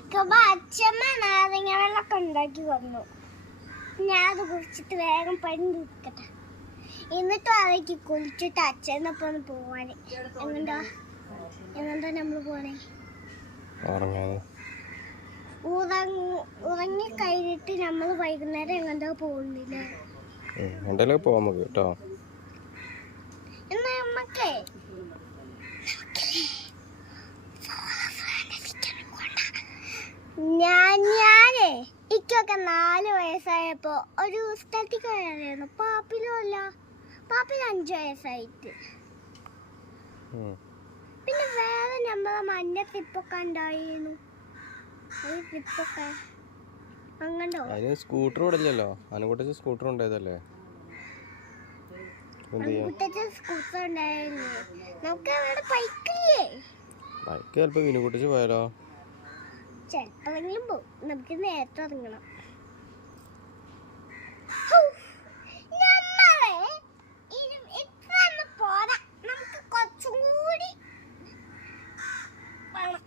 നിൽക്കുമ്പോ അച്ഛമ്മ നാരങ്ങ വെള്ളമൊക്കെ ഉണ്ടാക്കി വന്നു. ഞാൻ അത് കുടിച്ചിട്ട് വേഗം പണി നിൽക്കട്ടെ. എന്നിട്ടും അതൊക്കെ കുളിച്ചിട്ട് അച്ഛനൊപ്പം ഒന്ന് പോവാന്. എങ്ങോട്ടാ നമ്മള് പോണേ? ഉറങ്ങി കഴിഞ്ഞിട്ട് നമ്മള് വൈകുന്നേരം എങ്ങോട്ടാ പോകുന്നില്ലേ? എന്നാ നമ്മക്കേ ഞാനേ ഇക്കൊക്കെ 4 വയസ്സായപ്പോ ഒരു സ്ഥലത്തേക്ക് പോയായിരുന്നു. പാപ്പിലും അല്ല, പാപ്പിൽ 5 വയസ്സായിട്ട്. പിന്നെ വേറെ നമ്മളെ മഞ്ഞ ട്രിപ്പൊക്കെ ഉണ്ടായിരുന്നു. ട്രിപ്പൊക്കെ അങ്ങണ്ടോ? സ്കൂട്ടർ ഓടില്ലല്ലോ. അനുകുട്ടച്ച് സ്കൂട്ടർ ഉണ്ടായതല്ലേ? സ്കൂട്ടർ ഉണ്ടായിരുന്നു. നമുക്ക് അവിടെ ബൈക്കില്ലേ? ബൈക്ക് ചിലപ്പോ വിനുകുട്ടിച്ച് പോയാലോ? ചെലപ്പോഴെങ്കിലും പോകും. നമുക്ക് നേരത്തെ ഇറങ്ങണം. പോരാ, നമുക്ക് കുറച്ചും കൂടി വേണം.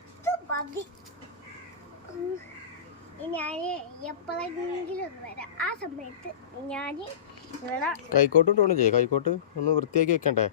ഇത് മതി. ഞാൻ എപ്പോഴെങ്കിലും വരാം. ആ സമയത്ത് ഞാൻ കൈക്കോട്ട് ഇട്ടോണ്ട് ചെയ്യ്. കൈക്കോട്ട് ഒന്ന് വൃത്തിയാക്കി വെക്കണ്ടേ?